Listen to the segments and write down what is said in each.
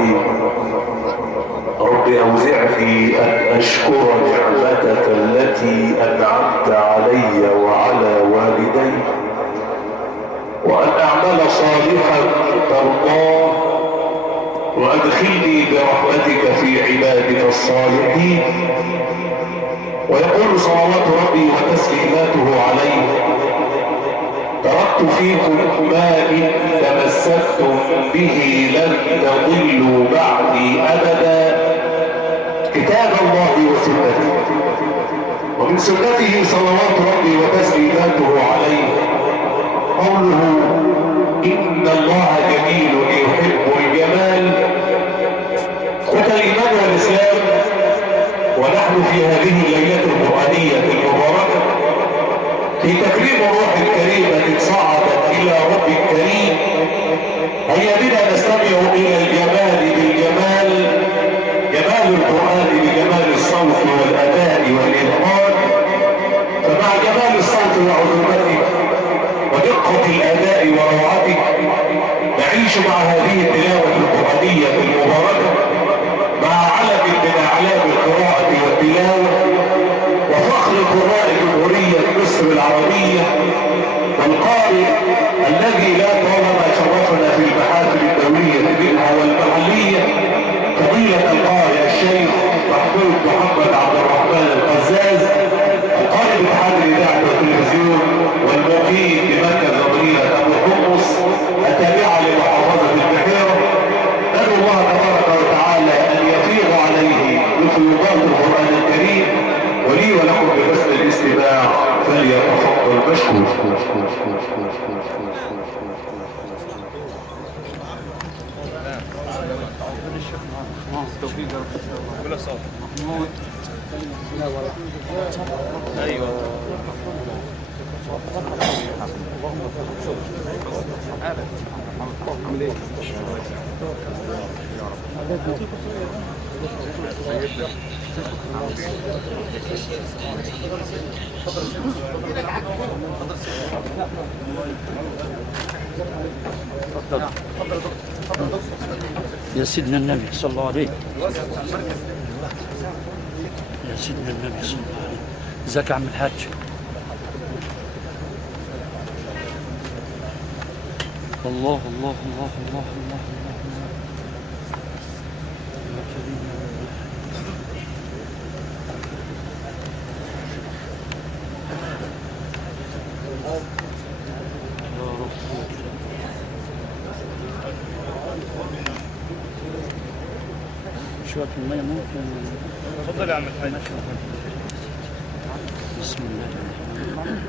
الرحيم. رب أوزعني أن أشكر نعمتك التي أنعمت علي وعلى والدي، وأن أعمل صالحا ترضاه، وأدخلني برحمتك في عبادك الصالحين. ويقول صلوات ربي وتسليماته عليه: تركت فيكم ما إن تمسكتم به لن تضلوا بعدي أبدا، كتاب الله وسنته. ومن سنته صلوات ربي وتسليماته عليه قوله: إن الله جميل يحب الجمال. الإيمان والإسلام، ونحن في هذه الليلة القرآنية المباركة في تكريم روح كريمة صعدت إلى رب كريم. هيا بنا نستمع إلى الجمال بالجمال، جمال القرآن بجمال الصوت والأداء والإتقان. فمع جمال الصوت وعذوبته ودقة الأداء وروعته نعيش مع هذه التلاوة القرآنية المباركة مع علم من أعلام القراءة والتلاوة وفخر قراء جمهورية مصر العربية، والقارئ الذي لا طالما شرفنا في المحافل الدولية منها والمحلية، فضيلة القارئ الشيخ محمود محمد عبد الرحمن القزاز، القارئ باتحاد الإذاعة والتلفزيون والمقيم بمركز مدينة أبو حمص التابعة لمحافظة البحيرة. ندعو الله تبارك وتعالى أن يفيض عليه بفيوضات القرآن الكريم، ولي ولكم بحسن الاستماع فليتفضل مشكور. ايوه يا سيدنا النبي صلى الله عليه، يا سيدنا النبي صلى الله عليه. ازيك يا عم الحاج؟ الله الله الله الله الله الله يا كريم يا رب. شوية المية ممكن؟ تفضل يا عم الحاج. بسم الله الرحمن الرحيم.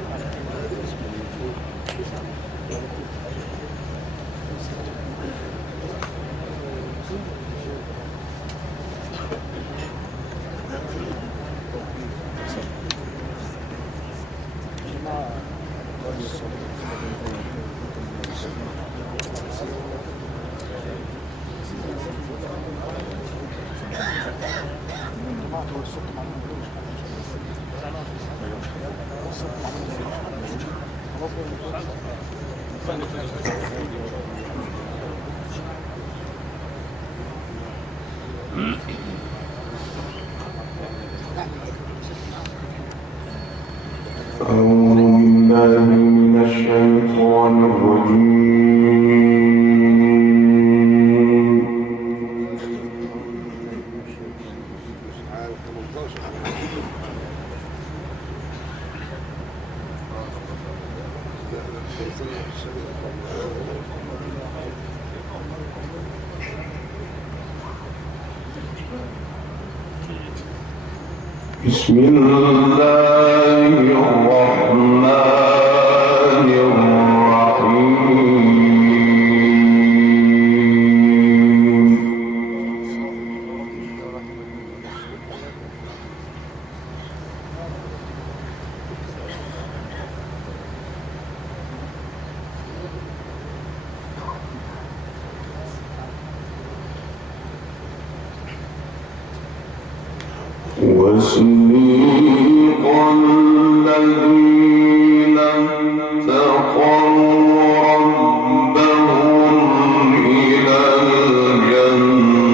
أعوذ بالله من الشيطان الرجيم. بسم الله الرحمن الرحيم. وسيق الذين اتقوا ربهم إلى الجنة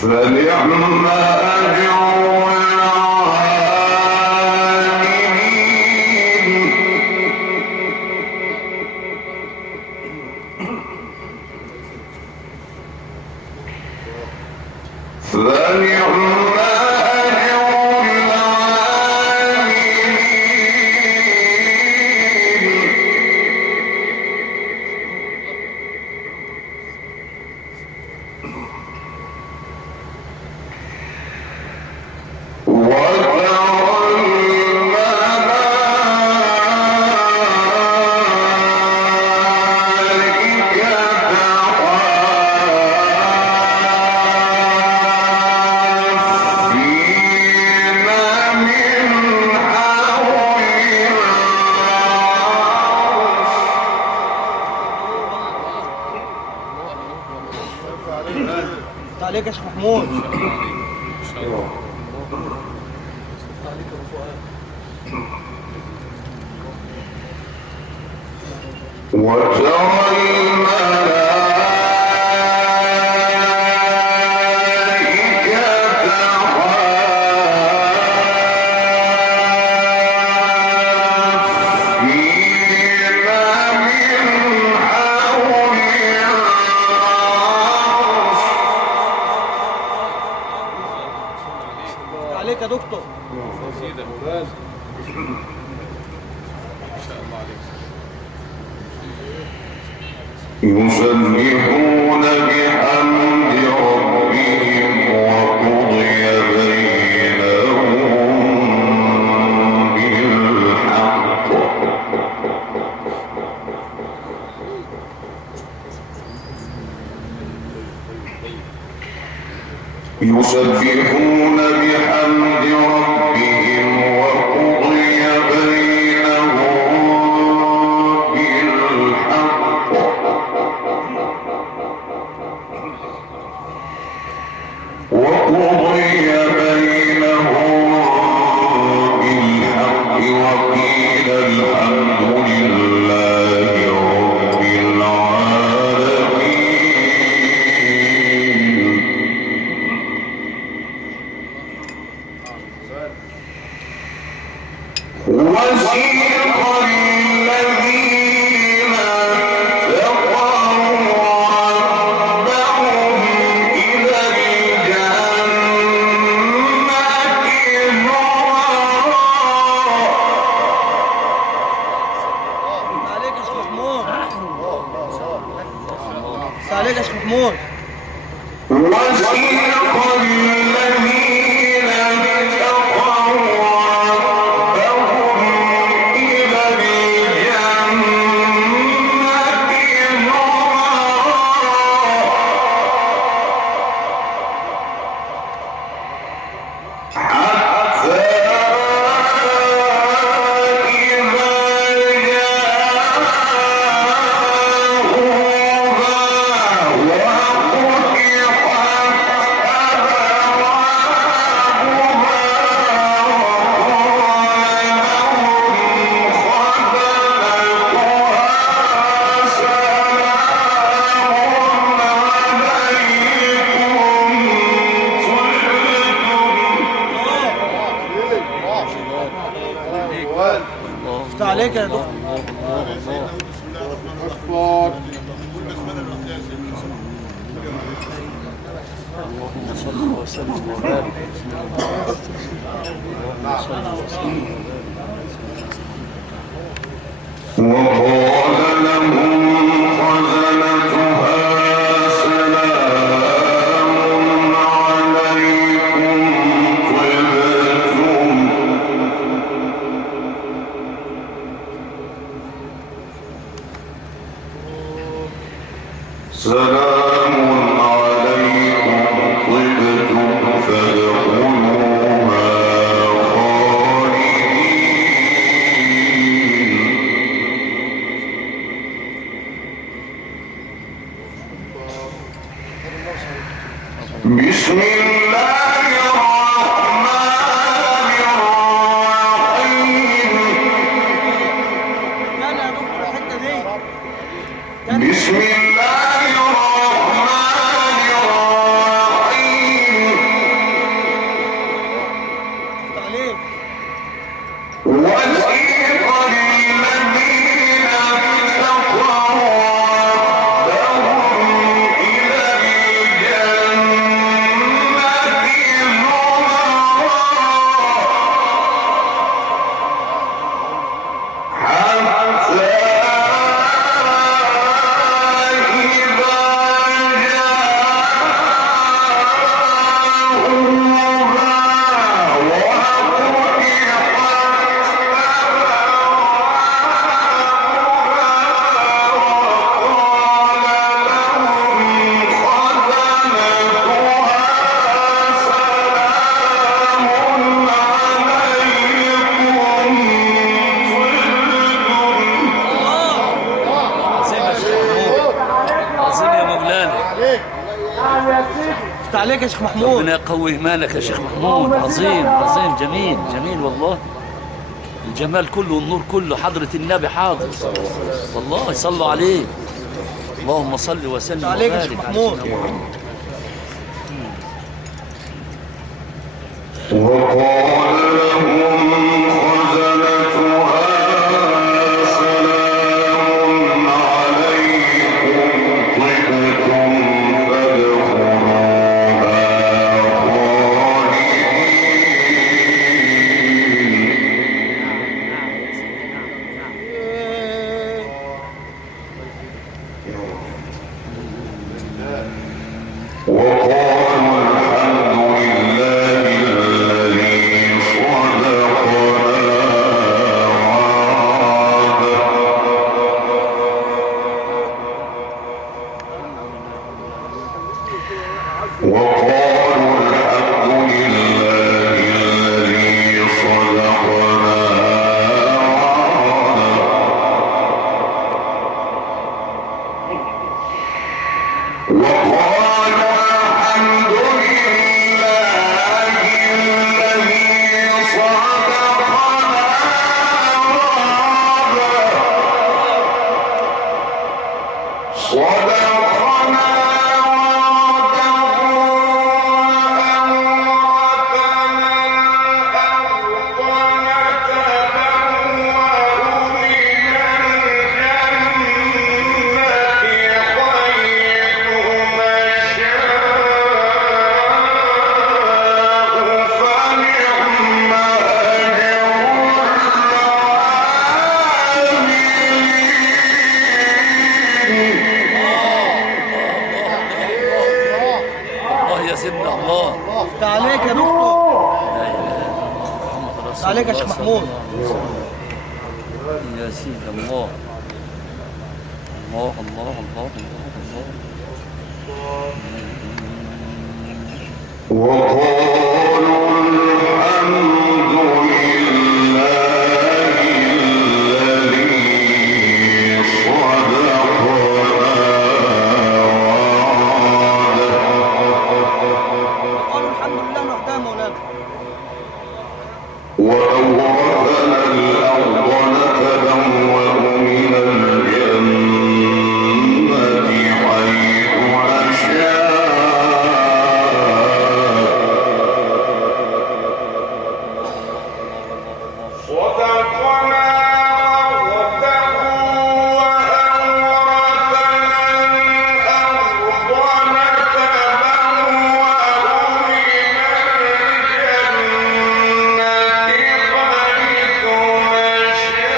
فنعم أجر عليك يا شيخ محمود. عليك يا دكتور. يسبحون بحمد ربهم وقضي بينهم بالحق يسبحون بحمد ربهم وقضي بينهم بالحق وقيل الحمد لله رب العالمين. وسيق الذين اتقوا ربهم إلى الجنة عليك يا شيخ محمود. عليك يا شيخ محمود. وسيق الذين اتقوا ربهم إلى الجنة حتى افتح عليك يا دكتور. اللهم صل وسلم وبارك. اللهم صل وسلم وقال لهم خزنتها سلام عليكم طبتم سلام عليكم طبتم فادخلوها خالدين. بسم الله الرحمن الرحيم. تاني يا دكتور الحته دي. بسم الله الرحمن الرحيم. افتح عليك. وسيق الذين اتقوا ربهم إلى الجنة حتى افتح عليك يا شيخ محمود. ربنا يقوي ايمانك يا شيخ محمود. عظيم عظيم، جميل جميل والله. الجمال كله والنور كله حضرة النبي حاضر والله. صلوا عليه. اللهم صل وسلم افتح عليك يا شيخ وبارك على محمود. سيدنا محمد. وقال لهم خزنتها سلام عليكم طبتم فادخلوها خالدين. وقالوا الحمد لله الذي افتح عليك يا شيخ محمود. يا سيدي الله الله الله الله الله وقالوا الحمد لله الذي صدقنا قالوا الحمد لله وحدها مولانا. وأورثنا الأرض نتبوأ من الجنة حيث نشاء صدقنا وعده وأورثنا الأرض نتبوأ من الجنة حيث نشاء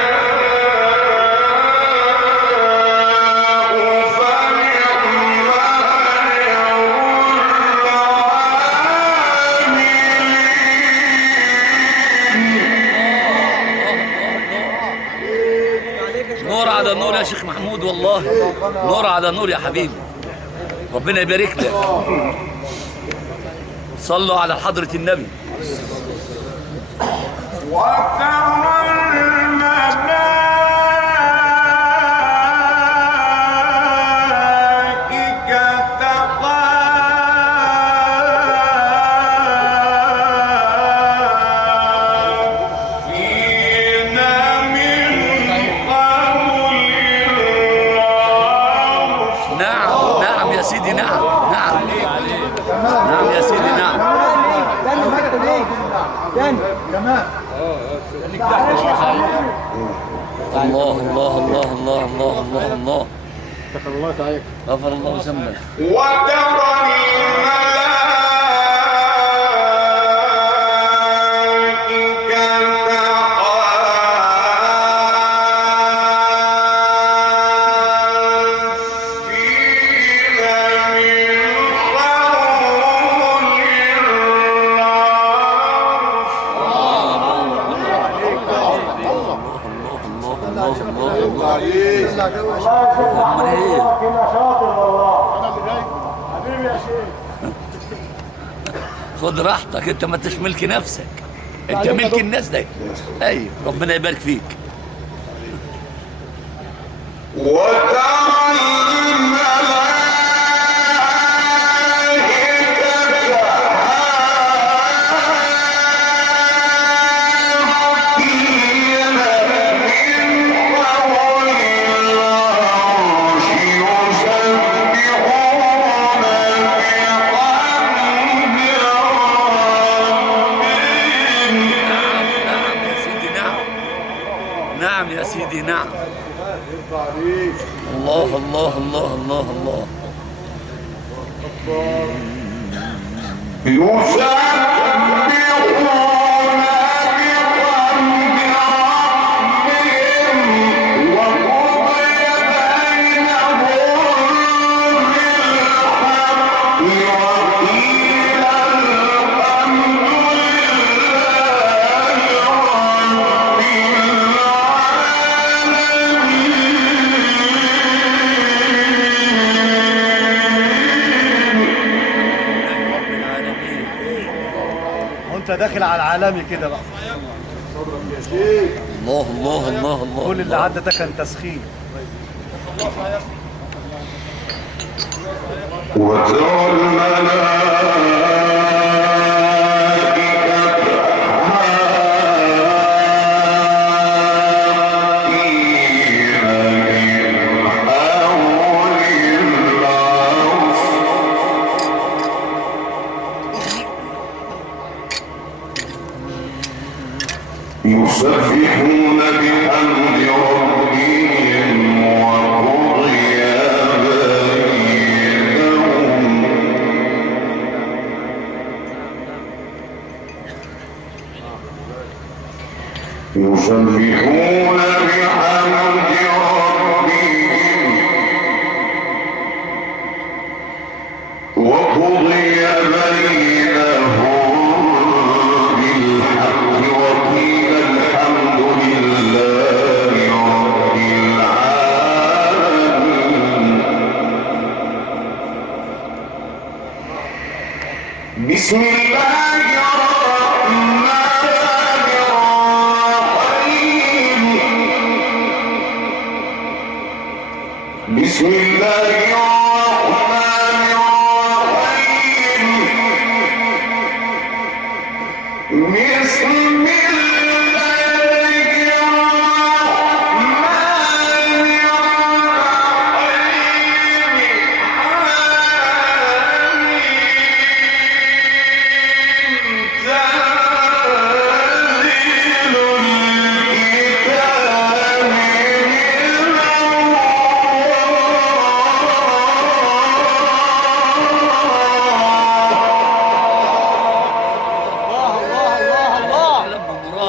فنعم نور على نور يا شيخ محمود، والله نور على نور يا حبيبي، ربنا يبارك لك. صلوا على حضرة النبي. نعم نعم يا سيدي، نعم نعم نعم يا سيدي، نعم. تاني الحته دي تاني كمان. الله الله الله الله الله الله الله. غفر الله ذنبك. وترى أمال إيه؟ خد راحتك، انت ما انتش ملك نفسك، انت ملك الناس ده. ايوه ربنا يبارك فيك. نعم يا سيدي، نعم. الله الله الله الله الله. وانت داخل على العالمي كده بقى. الله الله الله الله. كل اللي عدى ده كان تسخين. وترى الملائكة يسبحون بحمد ربهم وقضي بينهم يسبحون بحمد ربهم وقضي بينهم بالحق وقيل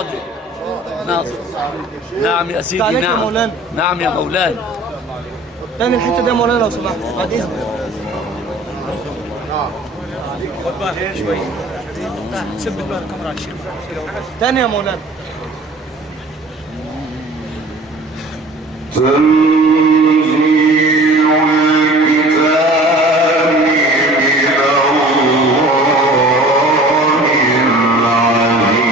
فاضل ناظر. نعم يا سيدي، عليك يا نعم. مولانا. نعم يا مولانا. تاني الحته دي يا مولانا لو سمحت بعد اذنك. ثبت بقى الكاميرا على الشيخ. تاني يا مولانا. تنزيل الكتاب من الله العزيز العليم.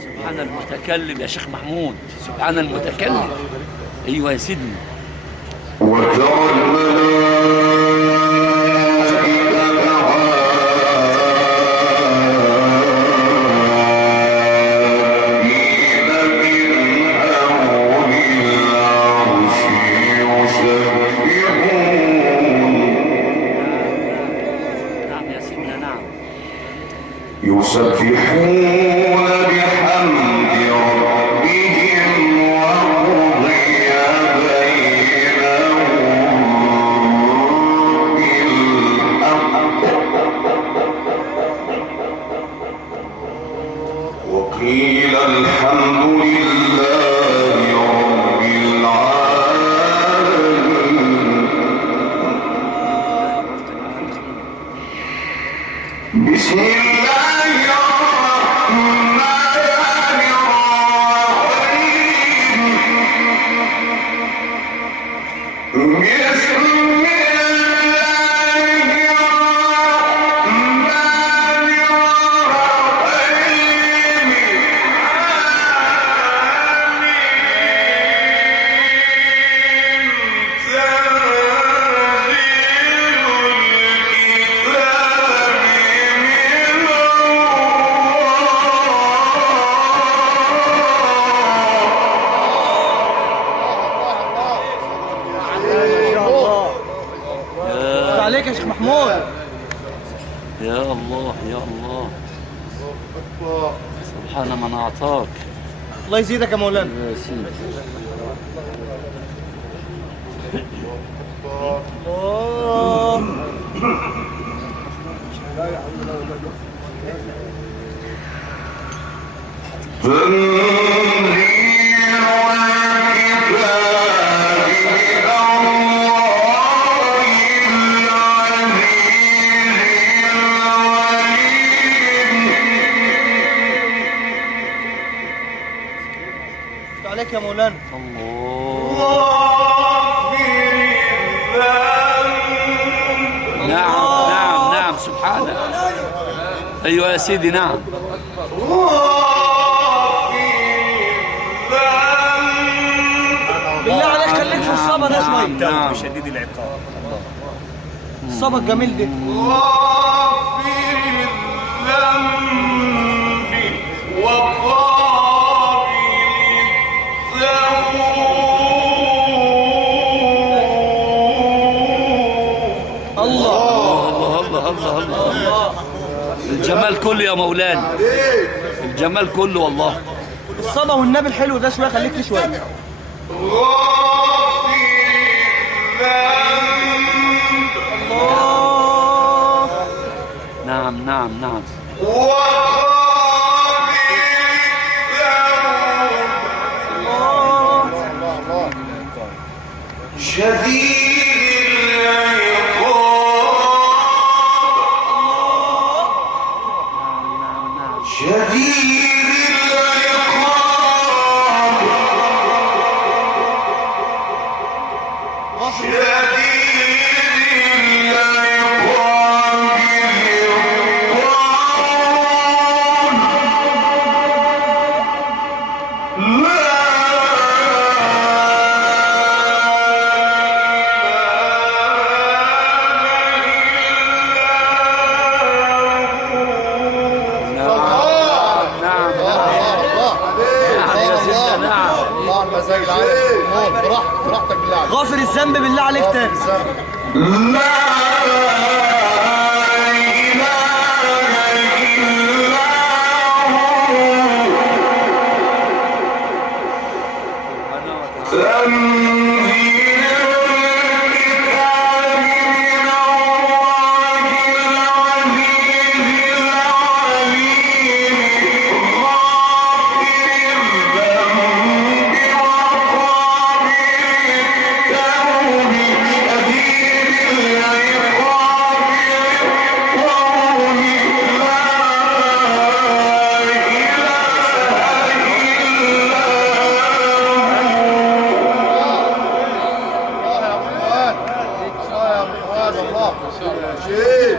سبحان المتكلم يا شيخ محمود، سبحان المتكلم. ايوه يا سيدنا. وترى نعم يا سيدنا، نعم. يسبحون بحمد ربهم وقضي بينهم بالحق وقيل الحمد لله رب العالمين. بسم الله الرحمن الرحيم. بسم الله الرحمن الرحيم. عليك يا شيخ محمود. يا الله يا الله، سبحان من أعطاك. الله يزيدك يا مولانا. يا سيدي. الله. عليك يا مولانا. نعم نعم نعم، سبحانك. أيوة يا سيدي، نعم. بالله عليك خليك في الصبا ده شويه. نعم. شديد العقاب. الصبا الجميل ده. الله الله الله الله. الجمال كله يا مولانا، الجمال كله والله. الصبا والنبي الحلو ده شويه خليك فيه شويه. الله. نعم نعم نعم. شديد العقاب. نعم نعم. شديد العقاب. شديد العقاب يقول لا براحتك بالله عليك. غافر الذنب بالله عليك تاني. لا إله إلا هو تنزيل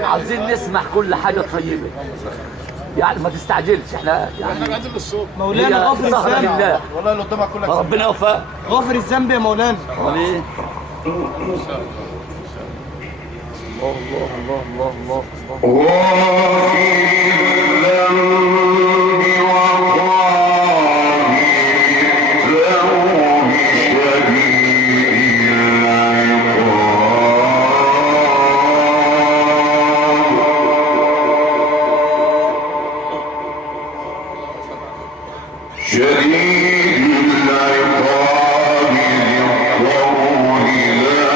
عايزين نسمع كل حاجة طيبة، يعني ما تستعجلش، احنا يعني مولانا هي غفر سهرة الذنب. لله، والله اللي قدامك كلك فربنا يوفقك. غفر الذنب يا مولانا. وليه؟ الله الله الله الله الله الله. غافر الذنب وقابل التوب شديد العقاب شديد العقاب ذي الطول لا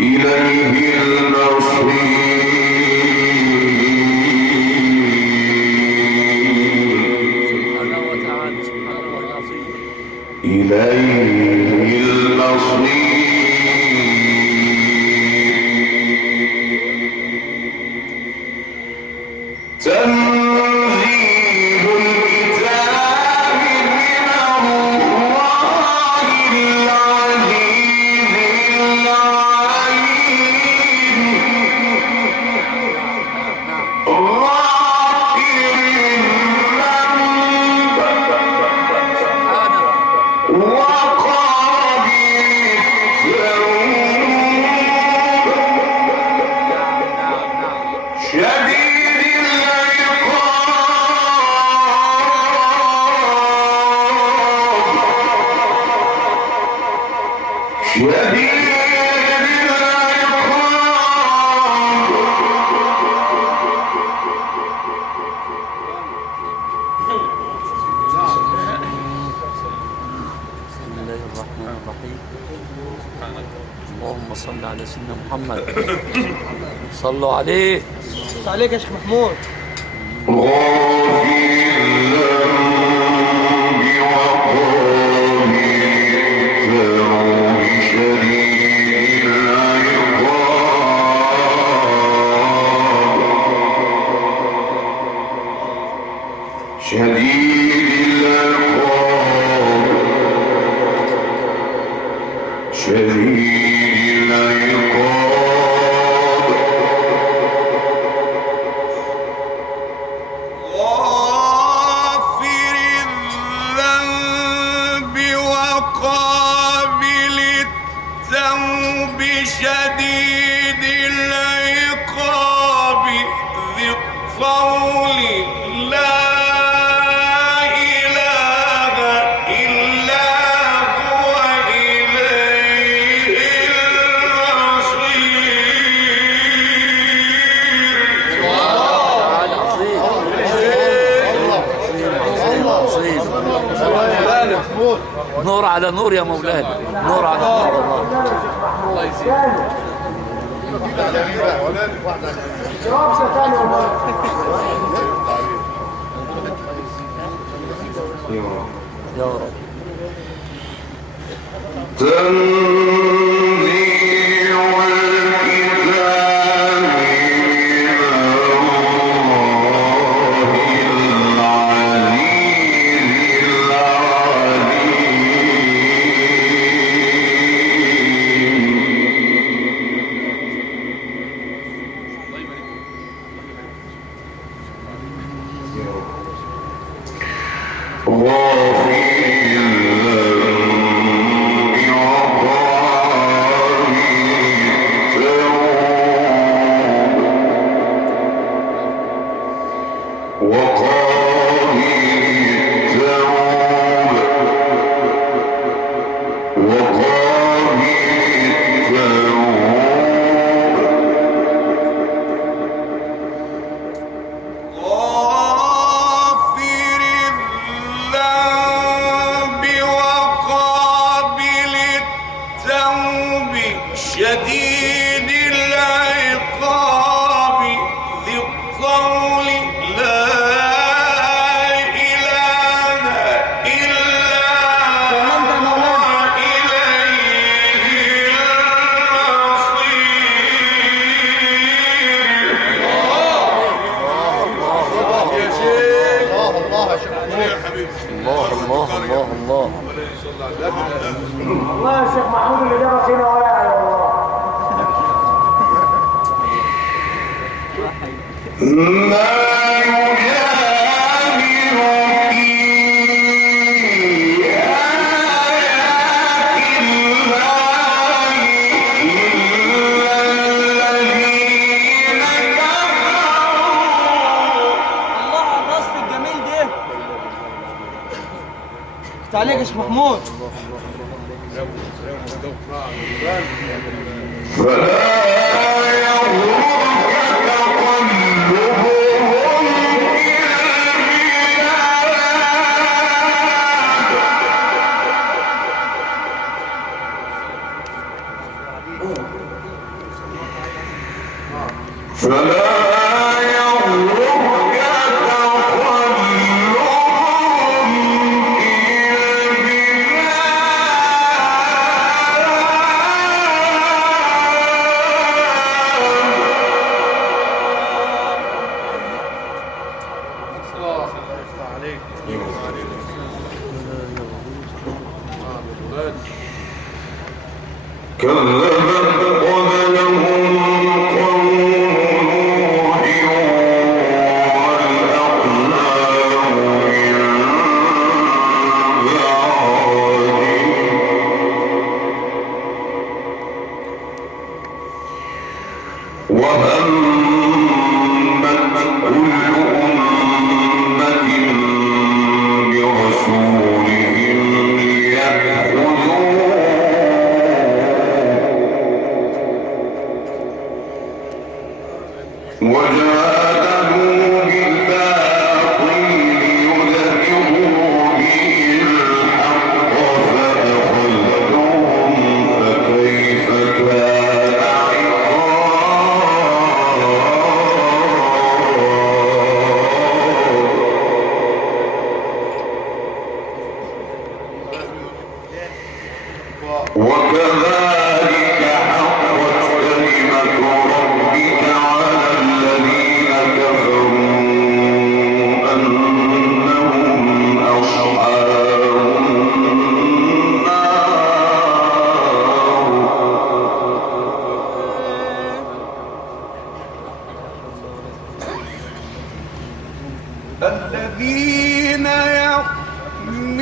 إليه المصير سبحانه وتعالى، سبحان الله العظيم. إليه المصير تنزيل الكتاب من الله العزيز العليم غافر الذنب سبحانه. وقابل التوب شديد العقاب شديد بسم الله الرحمن الرحيم. اللهم صل على سيدنا محمد. صلوا عليه. بص عليك يا شيخ محمود. غافر الذنب وقابل التوب شديد العقاب شديد العقاب شديد العقاب غافر الذنب وقابل التوب شديد العقاب ذي الطول لا إله إلا هو إليه المصير تعالى عظيم. عظيم عظيم. نور على نور يا مولانا، نور على نور والله. يا رب. تنزيل الكتاب من الله العزيز العليم غافر الذنب وقابل التوب وقابل التوب وقابل التوب غافر الذنب وقابل التوب شديد العقاب ذي الطول لا الله على الرصد الجميل ده. تعليق يا شيخ محمود. كذبت قبلهم قوم نوح والأقلام من بعدهم وهمت كل أمة برسولهم ليأخذوه وجادلوا بالباطل ليدحضوا به الحق فأخذتهم فكيف كان عقاب وكذلك حقت كلمة ربك على الذين كفروا أنهم أصحاب النار الذين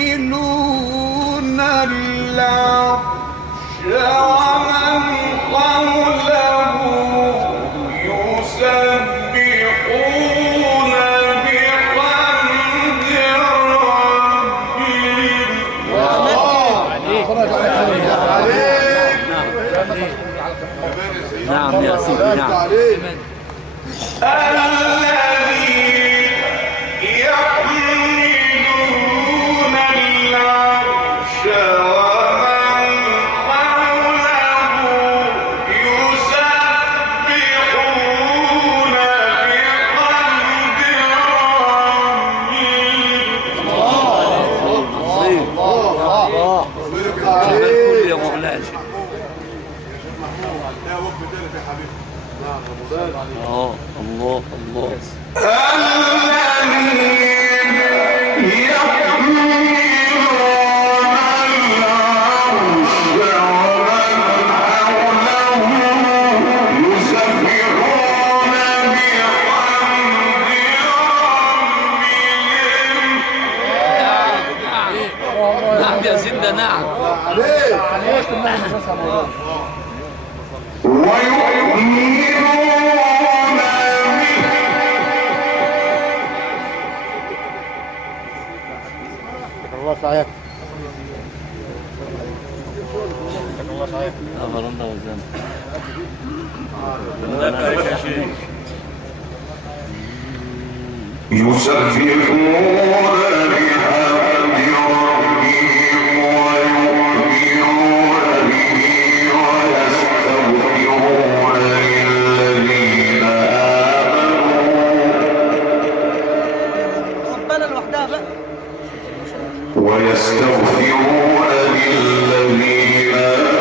يحملون العرش ومن حوله يسبحون بحمد ربهم نعم يا سيدي نعم. الذين يحملون العرش ومن حوله يسبحون بحمد ربهم كل يا مولانا. الله الله الله. الذين يحملون العرش ومن حوله يسبحون بحمد ربهم نعم يا سيدنا نعم. ويؤمنون الله صحيح. أمرنا وزن. يسبحون بحمد ربهم ويؤمنون به ويستغفرون للذين آمنوا ربنا لوحدها بقى. ويستغفرون للذين آمنوا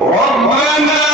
ربنا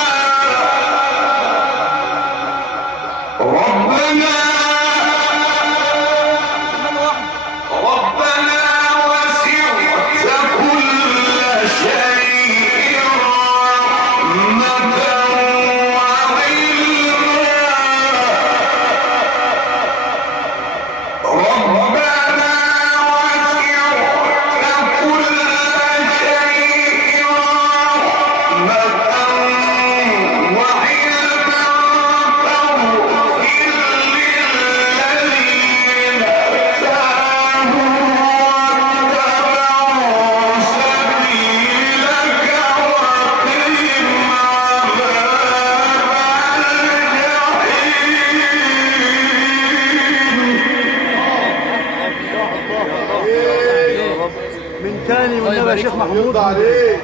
محمود يرضى عليك.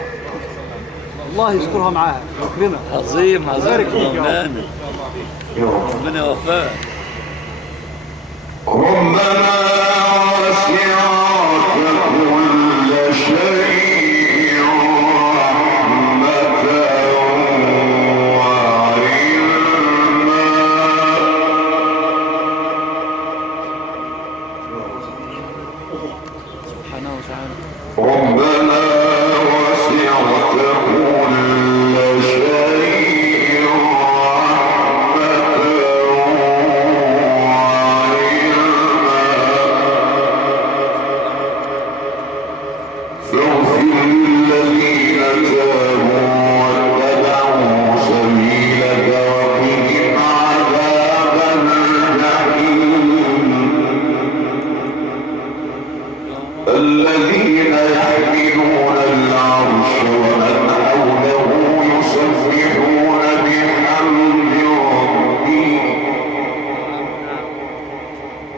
الله يسترها معاها ويكرمها. عظيم عظيم بارك فيك يا رب. ربنا ربنا يوفقك. ربنا وسعت كل شيء رحمة سبحانه وتعالى. ربنا وسعت كل شيء رحمة وعلما فاغفر للذين تابوا واتبعوا سبيلك وقهم عذاب الجحيم الذين يحملون العرش ومن حوله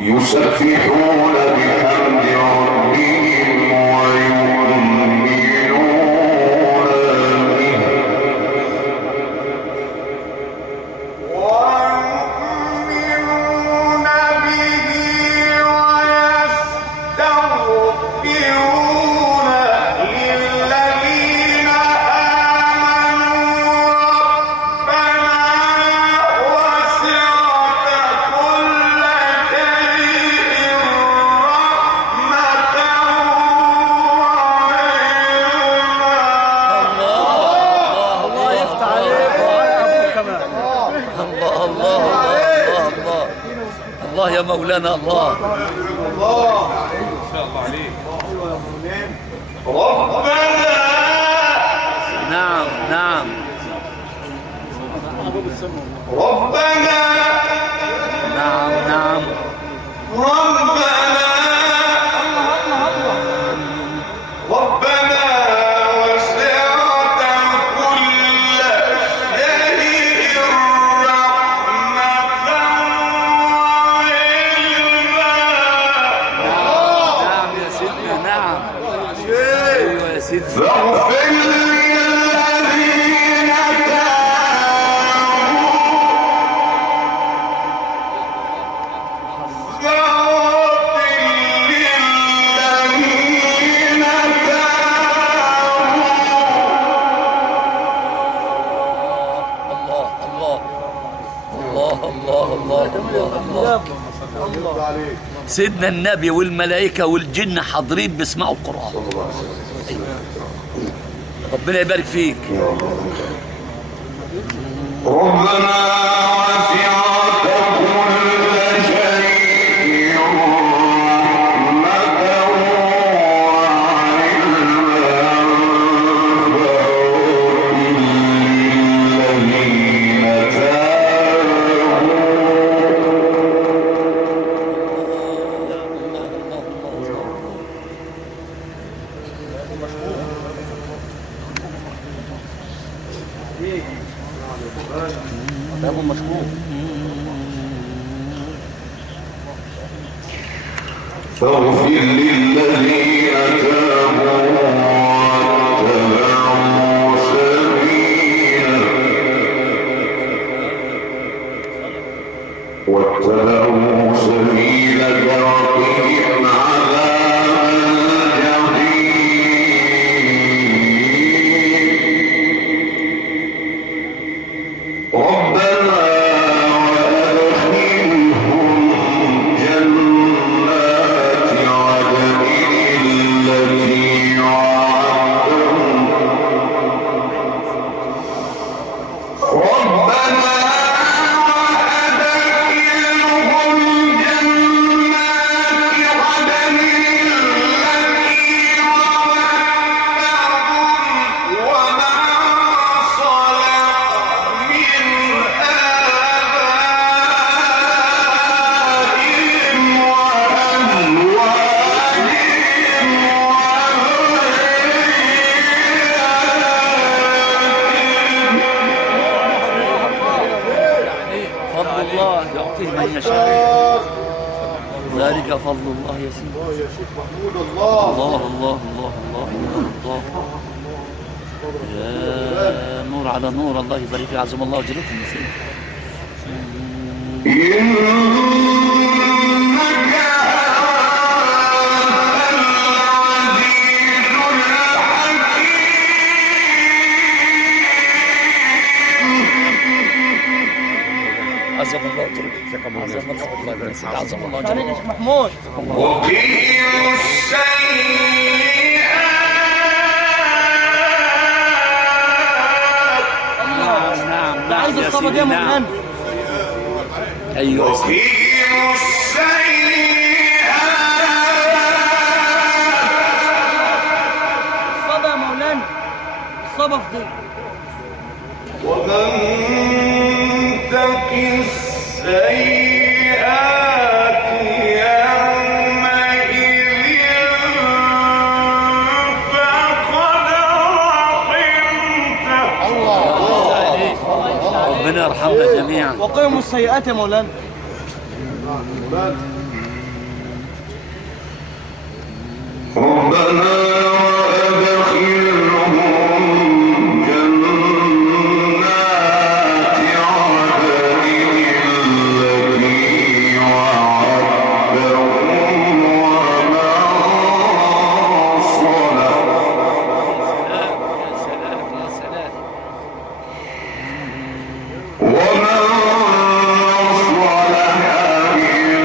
يسبحون بحمد ربهم ويؤمنون به ويؤمنون به ويستغفرون للذين آمنوا ربنا وسعت كل شيء رحمة وعلما الله يفتح عليك وعلى ابوك كمان. الله الله الله الله الله يا مولانا الله. نعم نعم ربنا نعم نعم ربنا وسعت كل شيء رحمة وعلما نعم يا سيدنا نعم. ايوه يا سيدنا. فاغفر للذين الله الله الله الله الله الله الله. يرضى عليك. سيدنا النبي والملائكة والجن حاضرين بيسمعوا القرآن. ربنا يبارك فيك. ربنا وسعت كل شيء رحمة وعلما فاغفر للذين ابو مشكور. فاغفر للذين تابوا واتبعوا سبيلك وقهم عذاب الجحيم ربنا وأدخلهم جنات عدن التي وعدتهم ربنا وأدخلهم جنات عدن التي وعدتهم ومن صلح من آبائهم وأزواجهم فضل الله يعطيه من يشاء. ذلك فضل الله يا سيدي. الله يا شيخ محمود. الله الله الله الله الله الله. يا نور على نور، الله يبارك فيك، عظم الله اجركم يا سيدي. عظم الله اجركم، عظم الله يبارك فيك، عظم الله عليك يا اجركم. شيخ محمود. وقهم السيئات نعم ده عايز نعم يا الصبا دي سيدي، يا نعم. مولانا. ايوه يا سيدي. وقهم السيئات الصبا يا مولانا، الصبا في دي. ومن تق السيئات يومئذ فقد رحمته. ربنا يرحمنا جميعا. وقيموا السيئات يا مولانا. ربنا وأدخلهم جنات عدن التي وعدتهم ومن صلح يا سلام يا سلام. ومن صلح من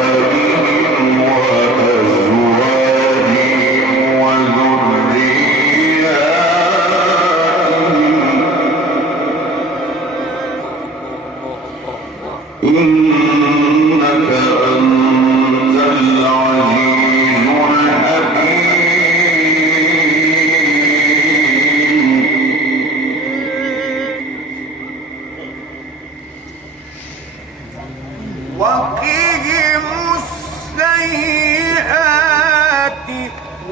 آبائهم وأزواجهم وذرياتهم إنك أنت العزيز الحكيم. وقهم السيئات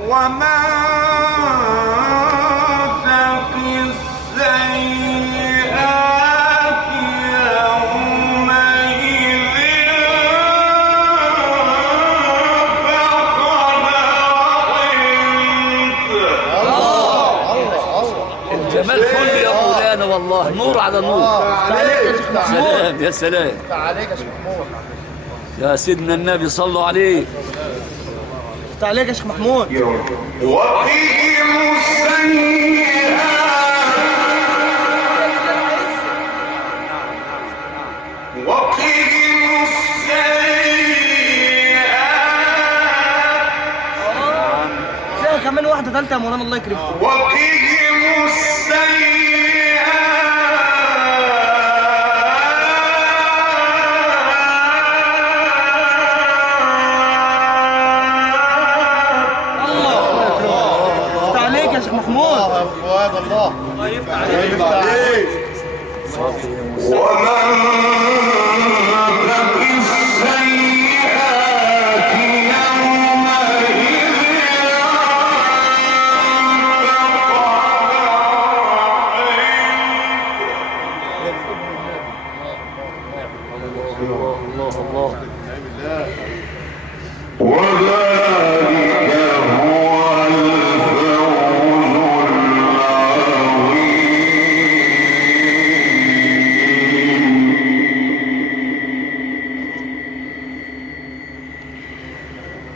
ومن تق السيئات يومئذ فقد رحمته. الجمال كله يا مولانا والله، نور على نور. سلام يا سلام. عليك يا شيخ محمود. يا سيدنا النبي صلوا عليه. افتح عليك يا شيخ محمود. وقهم السيئات وقهم السيئات فيها كمان واحدة ثالثة يا مولانا، الله يكرمك. وقهم افتح عليك يا شيخ محمود. الله يا ابو فؤاد. الله يفتح يفتح عليك. ومن تق السيئات الله الله. وذلك هو الفوز العظيم.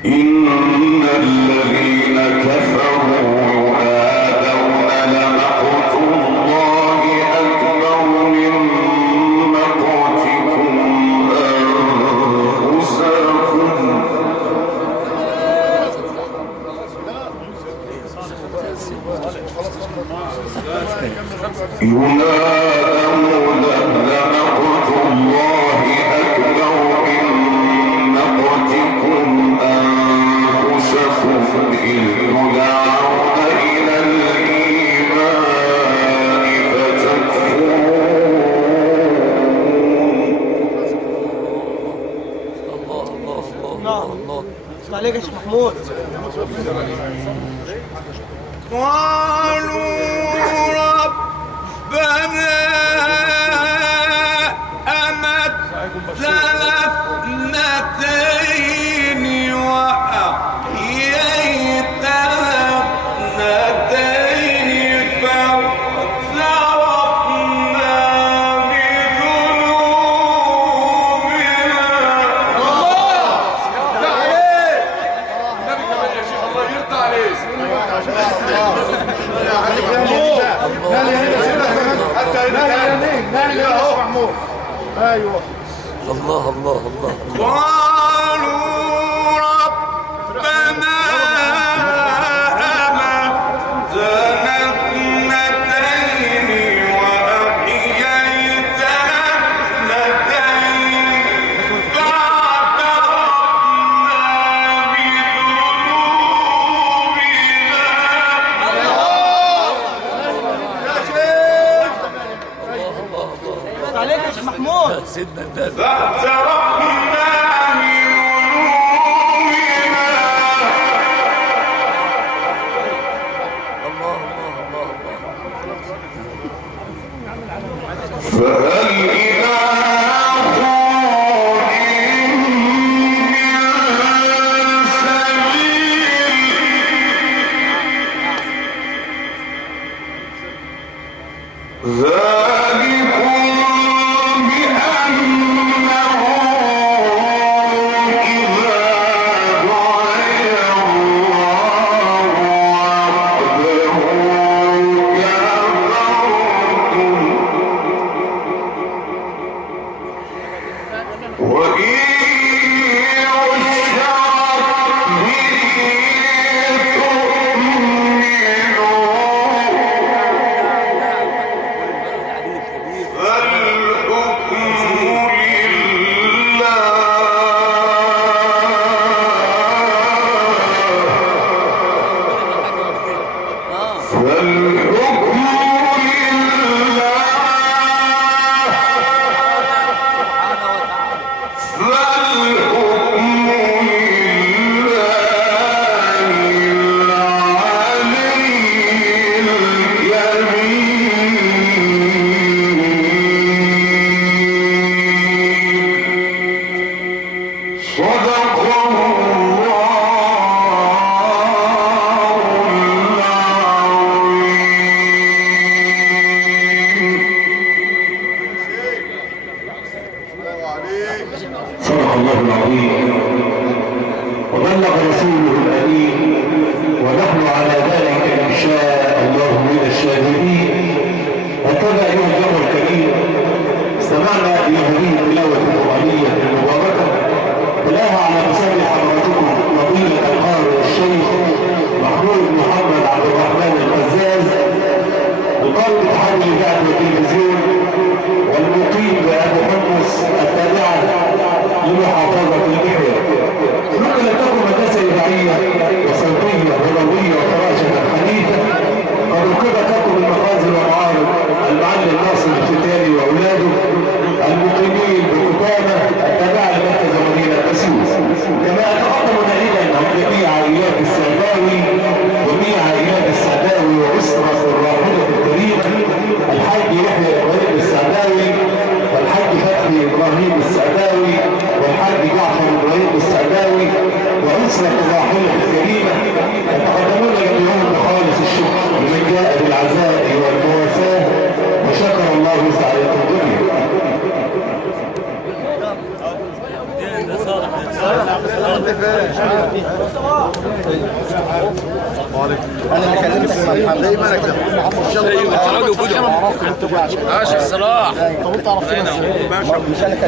إن الذين كفروا ينادون لمقت الله أكبر من مقتكم أنفسكم ينادون لمقت الله أكبر من مقتكم أنفسكم إذ تدعون إلى الإيمان فتكفرون. الله الله الله نعم. الله. افتح عليك يا شيخ محمود. قالوا ربنا ايوه الله الله الله قالوا ربنا أمتنا اثنتين وأحييتنا اثنتين فاعترفنا بذنوبنا عليك يا شيخ محمود. سيدنا النبي. فاعترفنا بذنوبنا الله الله الله الله. فهل إلى خروج من سبيل ذلكم بأنه إذا دعي الله وحده كفرتم وإن يشرك به تؤمنوا فالحكم لله فالحكم لله العلي اليمين صدق الله صدق الله العظيم وبلغ رسوله الأمين ونحن على ذلك إن شاء الله من الشاهدين. هكذا أيها الجمع الكريم استمعنا إلى هذه التلاوة القرآنية المباركة تلاها على مسامع حضراتكم فضيلة القارئ الشيخ محمود محمد عبد الرحمن القزاز القارئ اتحاد الإذاعة والتلفزيون والمقيم بأبو حمص التابعة لمحافظة البحيرة. نقل لكم مدرسة إذاعية وصوتية وضوئية وفراشة حديثة قد أقيمت لكم المخازن والمعارض المعلم ناصر الفتاني وأولاده المقيمين بكتابة التابعة لمركز مدينة بسيوس. كما أتقدم دليلا عن جميع عائلات السعداوي جميع عائلات السعداوي وأسرة الراحلة الكريم الحاج يحيى إبراهيم السعداوي والحاج فتحي إبراهيم السعداوي والحاج جعفر إبراهيم السعداوي وأسرة الراحلة الكريمة يتقدمون جميعهم بخالص الشكر لمن جاء بالعزاء والمواساة وشكر الله سعيكم جميعا. انا اللي كلمت دايما انا كلمت صلاح. طب انت عرفت